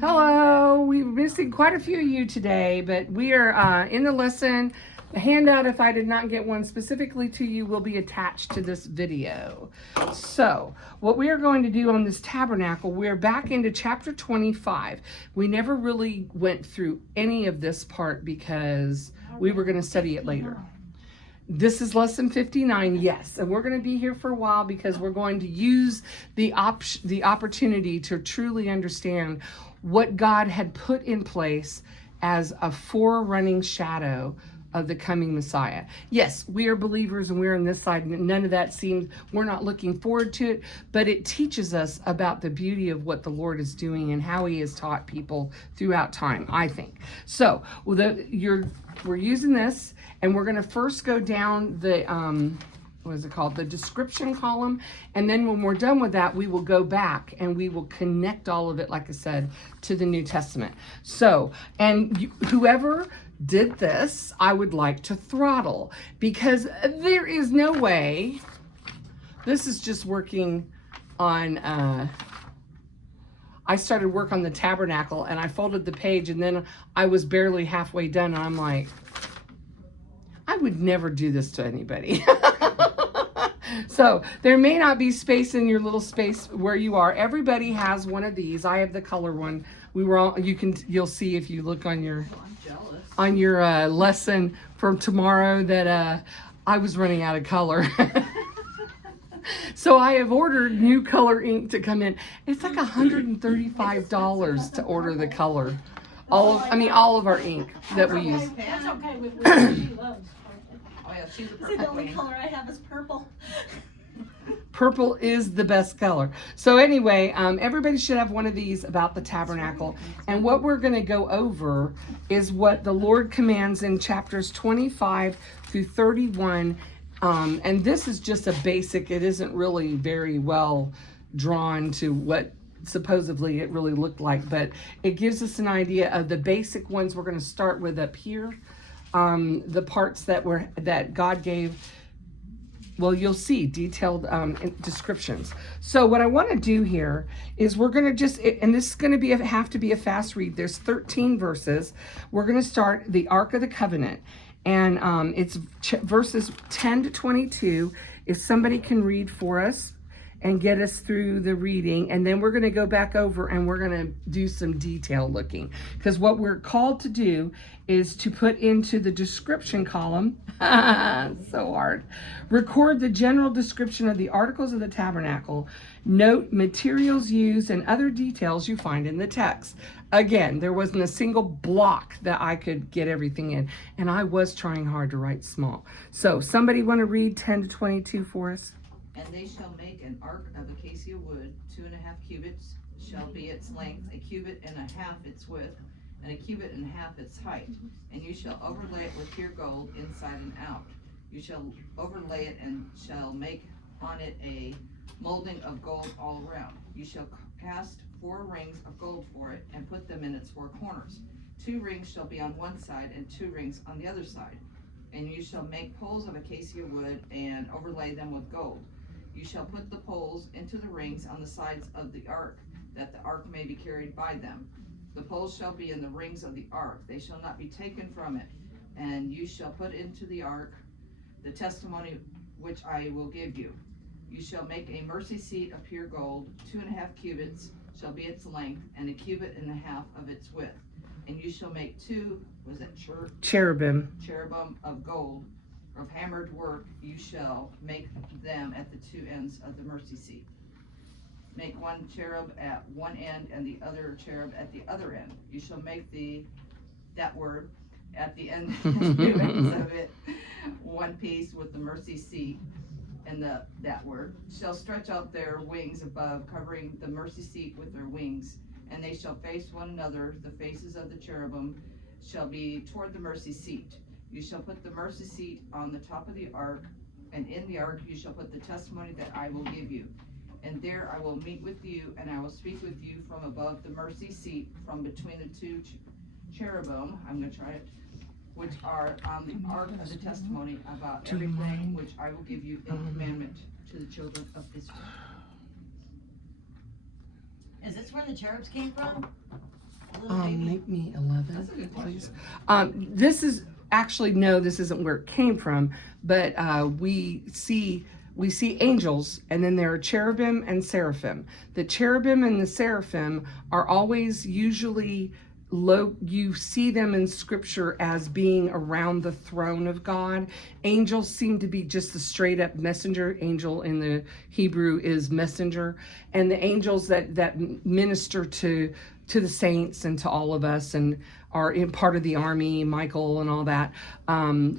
Hello, we're missing quite a few of you today, but we are in the lesson. The handout, if I did not get one specifically to you, will be attached to this video. So, what we are going to do on this tabernacle, we're back into chapter 25. We never really went through any of this part because we were going to study it later. This is lesson 59, yes, and we're going to be here for a while because we're going to use the opportunity to truly understand what God had put in place as a forerunning shadow of the coming Messiah. Yes, we are believers and we're on this side, and none of that seems, we're not looking forward to it, but it teaches us about the beauty of what the Lord is doing and how he has taught people throughout time, I think. So, we're using this, and we're going to first go down the, what is it called? The description column. And then when we're done with that, we will go back and we will connect all of it, like I said, to the New Testament. So, and whoever did this, I would like to throttle, because there is no way, this is just working on, I started work on the tabernacle and I folded the page and then I was barely halfway done and I'm like, I would never do this to anybody. So there may not be space in your little space where you are. Everybody has one of these. I have the color one. We were all, you'll see if you look on your lesson from tomorrow that I was running out of color. So I have ordered new color ink to come in. It's like $135 to order the color. All of our ink that we use. That's okay with what she loves. Oh yeah, she's a See, purple the only queen. color I have is purple. Purple is the best color. So anyway, everybody should have one of these about the tabernacle. And what we're going to go over is what the Lord commands in chapters 25 through 31. And this is just a basic, it isn't really very well drawn to what supposedly it really looked like, but it gives us an idea of the basic ones we're going to start with up here. The parts that God gave, well, you'll see detailed descriptions. So what I want to do here is we're going to just, and this is going to have to be a fast read. There's 13 verses. We're going to start the Ark of the Covenant, and it's verses 10 to 22. If somebody can read for us and get us through the reading, and then we're going to go back over and we're going to do some detail looking, because what we're called to do is to put into the description column, so hard, record the general description of the articles of the tabernacle, note materials used and other details you find in the text. Again, there wasn't a single block that I could get everything in, and I was trying hard to write small. So somebody want to read 10 to 22 for us? And they shall make an ark of acacia wood, 2.5 cubits shall be its length, 1.5 cubits its width, and 1.5 cubits its height. And you shall overlay it with pure gold inside and out. You shall overlay it and shall make on it a molding of gold all around. You shall cast 4 rings of gold for it and put them in its 4 corners. 2 rings shall be on one side and 2 rings on the other side. And you shall make poles of acacia wood and overlay them with gold. You shall put the poles into the rings on the sides of the ark, that the ark may be carried by them. The poles shall be in the rings of the ark, they shall not be taken from it. And you shall put into the ark the testimony which I will give you. You shall make a mercy seat of pure gold, 2.5 cubits shall be its length, and 1.5 cubits of its width. And you shall make 2, cherubim of gold, of hammered work. You shall make them at the 2 ends of the mercy seat. Make 1 cherub at one end and the other cherub at the other end. You shall make that word at the end of the 2 ends of it, one piece with the mercy seat, and that word shall stretch out their wings above, covering the mercy seat with their wings, and they shall face one another. The faces of the cherubim shall be toward the mercy seat. You shall put the mercy seat on the top of the ark, and in the ark you shall put the testimony that I will give you. And there I will meet with you, and I will speak with you from above the mercy seat, from between the 2 cherubim, I'm going to try it, which are on the ark of the testimony, about everything which I will give you in commandment to the children of Israel. Is this where the cherubs came from? Little baby. Make me 11, That's a good please. question. This is actually, no, this isn't where it came from, but we see angels, and then there are cherubim and seraphim. The cherubim and the seraphim are always usually low. You see them in scripture as being around the throne of God. Angels seem to be just the straight up messenger. Angel in the Hebrew is messenger, and the angels that minister to the saints and to all of us and are in part of the army, Michael and all that.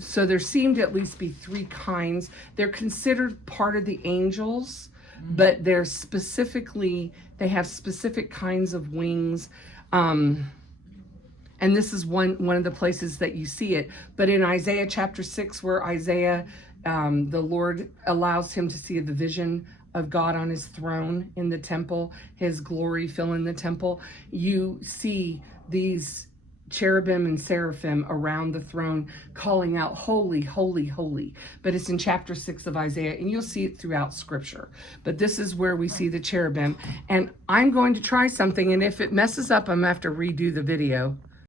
So there seem to at least be three kinds. They're considered part of the angels, but they're specifically, they have specific kinds of wings. And this is one of the places that you see it. But in Isaiah chapter 6, where Isaiah, the Lord allows him to see the vision of God on his throne in the temple, his glory filling the temple, you see these cherubim and seraphim around the throne calling out, holy, holy, holy. But it's in chapter 6 of Isaiah, and you'll see it throughout scripture. But this is where we see the cherubim. And I'm going to try something, and if it messes up, I'm going to have to redo the video.